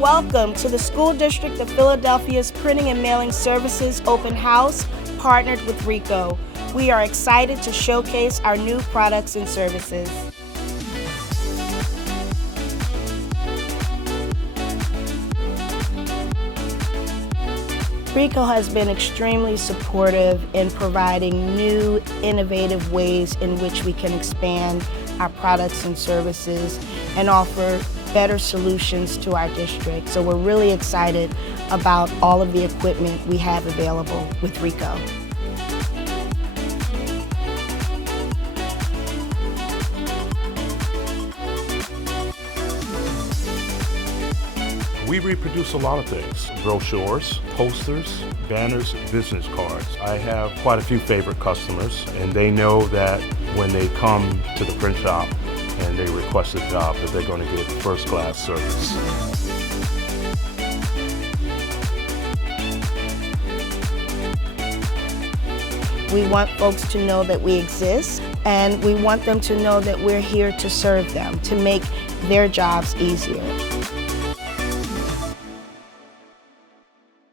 Welcome to the School District of Philadelphia's Printing and Mailing Services Open House, partnered with Ricoh. We are excited to showcase our new products and services. Ricoh has been extremely supportive in providing new, innovative ways in which we can expand our products and services and offer better solutions to our district. So we're really excited about all of the equipment we have available with Ricoh. We reproduce a lot of things: brochures, posters, banners, business cards. I have quite a few favorite customers, and they know that when they come to the print shop and they request a job, that they're going to get first-class service. We want folks to know that we exist, and we want them to know that we're here to serve them, to make their jobs easier.